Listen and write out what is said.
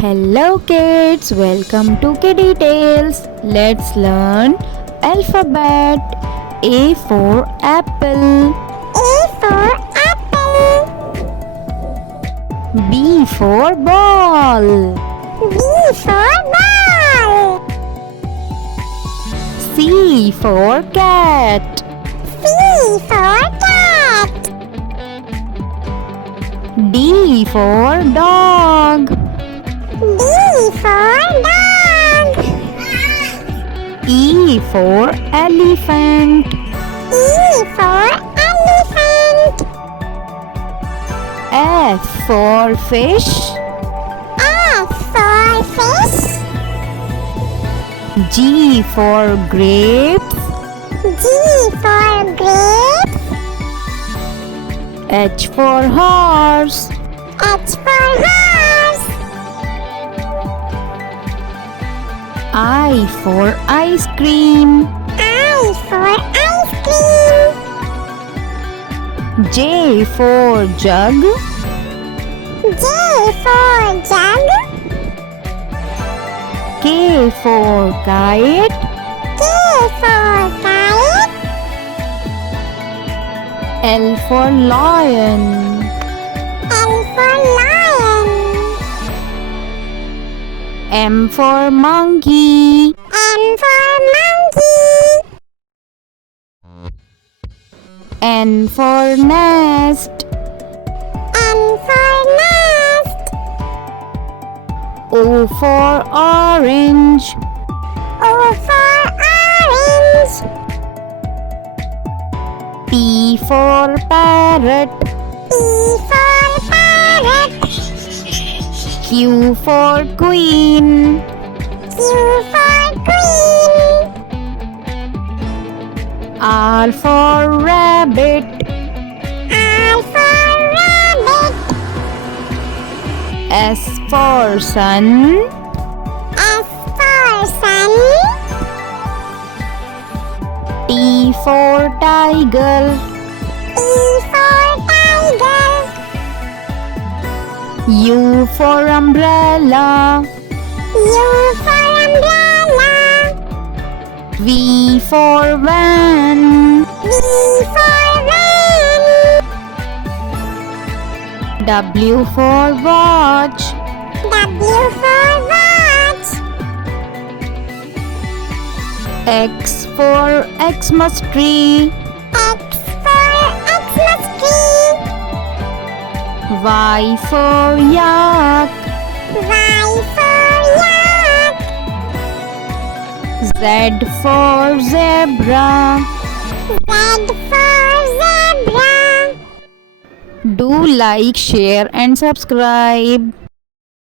Hello kids, welcome to Kiddie Tales. Let's learn alphabet. A for apple. A for apple. B for ball. B for ball. C for cat. C for cat. D for dog. D for dog. E for elephant. E for elephant. F for fish. F for fish. G for grapes. G for grape. H for horse. H for horse. I for ice cream. I for ice cream. J for jug. J for jug. K for kite. K for kite. L for lion. L for lion. M for monkey. M for monkey. N for nest. N for nest. O for orange. O for orange. P for parrot. P for parrot. Q for queen. Q for queen. R for rabbit. R for rabbit. S for sun. S for sun. T for tiger. T for tiger. U for umbrella. U for umbrella. V for van. V for van. W for watch. W for watch. X for Xmas tree. X for Xmas tree. Y for yak. Y for yak. Z for zebra. Z for zebra. Do like, share and subscribe.